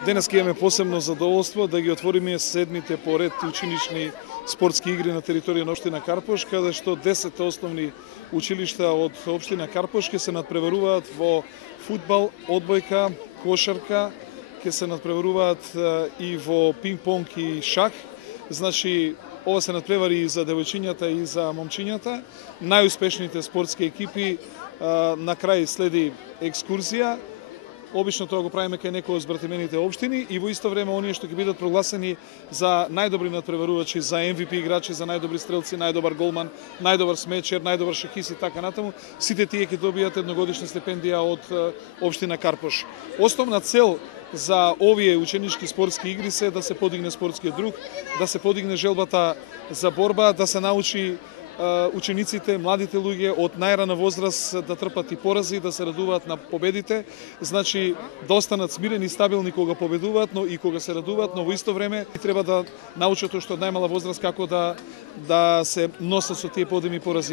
Денес имаме посебно задоволство да ги отвориме седмите поред ученични спортски игри на територија на општина Карпош, каде што 10 основни училишта од општина Карпош ќе се надпреваруваат во фудбал, одбојка, кошарка, ќе се надпреваруваат и во пинг-понг и шах. Значи, ова се надпревари и за девојчињата и за момчињата. Најуспешните спортски екипи на крај следи екскурзија. Обично тоа го правиме кај некој од збратимените општини и во исто време оние што ќе бидат прогласени за најдобри надпреварувачи, за MVP играчи, за најдобри стрелци, најдобар голман, најдобар смечер, најдобар шахист и така натаму, сите тие ќе добијат едногодишна стипендија од општина Карпош. Основна цел за овие ученички спортски игри се да се подигне спортскиот дух, да се подигне желбата за борба, да се научи учениците, младите луѓе од најрана возраст да трпат и порази, да се радуваат на победите, значи да останат смирени и стабилни кога победуваат, но и кога се радуваат, но во исто време треба да научат уште од најмала возраст како да се носат со тие подими порази.